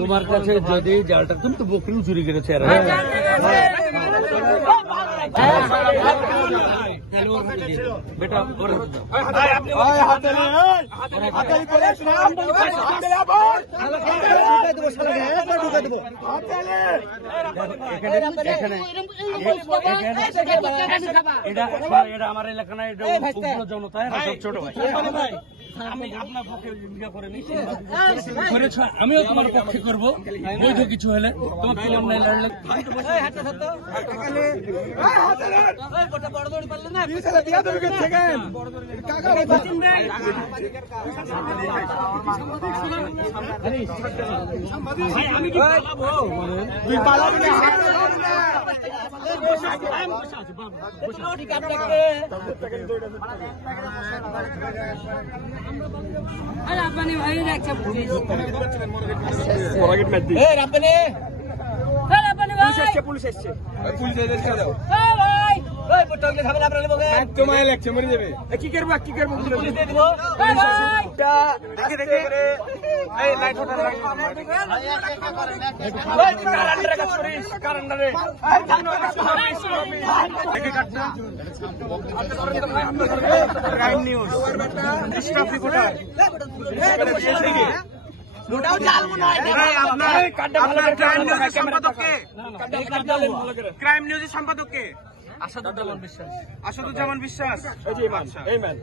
তোমার কাছে যদি জালটা তুমি তো বকরিও চুরি করেছে বেটা এটা আমার এলাকা না, এটা জনতা ছোট ভাই। আমি আপনার পক্ষে ভূমিকা করে নিচ্ছি, আমিও তোমার পক্ষে করবো বৈধ কিছু হলে। তোমার রাব্বানি ভাই রাখছে পুলিশ পুলিশ এসছে পুলিশ এসে দাও ভাই ওই পটলকে খাবেন আপনারা বলবেন তোমায় লাগছে মরে যাবে কি করব পুলিশ দিয়ে দিব ভাই দেখে দেখে এই লাইট ওটা লাইট ওই কারেন্টের কাজ করিস কারেন্টারে দেখে কাটনা ক্রাইম নিউজ স্টাফ রিপোর্টার লোটাও জাল মনে হয় আপনার ক্রাইম নিউজের সম্পাদককে ক্রাইম নিউজের সম্পাদককে আসাদুজ্জামান বিশ্বাস এই ম্যান